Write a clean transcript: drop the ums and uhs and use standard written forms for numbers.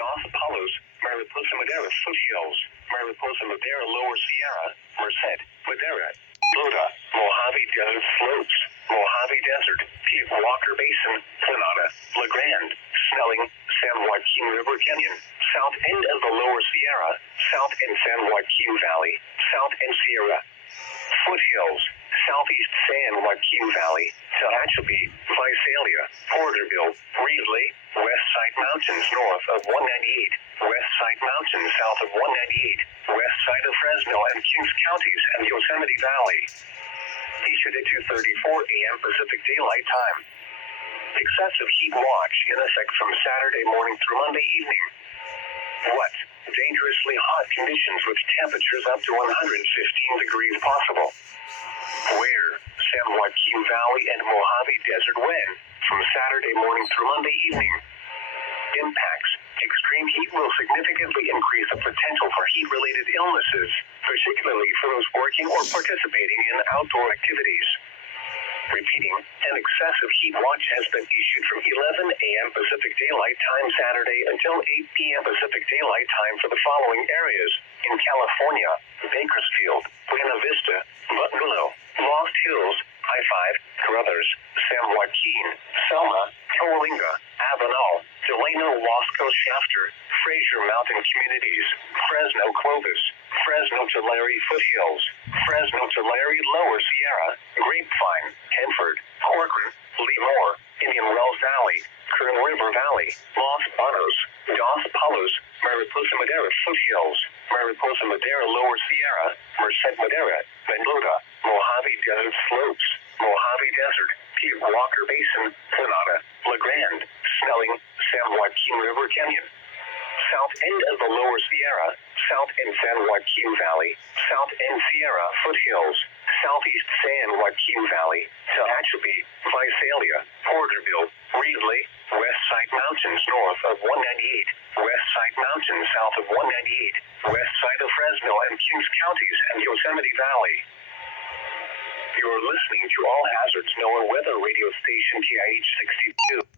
Dos Palos, Mariposa Madera foothills, Mariposa Madera Lower Sierra, Merced, Madera, Luda, Mojave Desert slopes, Mojave Desert, Peak Walker Basin, Granada, La Grande, Snelling, San Joaquin River Canyon, south end of the Lower Sierra, south and San Joaquin Valley, south and Sierra. Foothills, southeast San Joaquin Valley, Tehachapi, Visalia, Porterville, Reedley, West Side Mountains north of 198, West Side Mountains south of 198, west side of Fresno and Kings counties and Yosemite Valley. Eastern at 2:34 a.m. Pacific Daylight Time. Excessive heat watch in effect from Saturday morning through Monday evening. What? Dangerously hot conditions with temperatures up to 115 degrees possible. Where? San Joaquin Valley and Mojave Desert when? From Saturday morning through Monday evening. Impacts. Extreme heat will significantly increase the potential for heat-related illnesses, particularly for those working or participating in outdoor activities. Repeating, an excessive heat watch has been issued from 11 a.m. Pacific Daylight Time Saturday until 8 p.m. Pacific Daylight Time for the following areas: in California, Bakersfield, Buena Vista, Buttonwillow, Lost Hills, I-5, Carruthers, San Joaquin, Selma, Coalinga, Avenal, Delano, Wasco, Shafter, Fraser Mountain Communities, Fresno, Clovis, Fresno Tulare Foothills, Fresno Tulare Lower Sierra, Grapevine, Hanford, Corcoran, Lemoore, Indian Wells Valley, Kern River Valley, Los Banos, Dos Palos, Mariposa Madera Foothills, Mariposa Madera Lower Sierra, Merced Madera, Mendota, Mojave Desert Slopes, Mojave Desert, Peak Walker Basin, Granada, La Grande, Snelling, San Joaquin River Canyon. South end of the Lower Sierra, south and San Joaquin Valley, south and Sierra Foothills, southeast San Joaquin Valley, Tehachapi, Visalia, Porterville, Reedley, West Side Mountains north of 198, West Side Mountains south of 198, west side of Fresno and Kings counties and Yosemite Valley. You are listening to All Hazards NOAA Weather Radio Station TIH 62.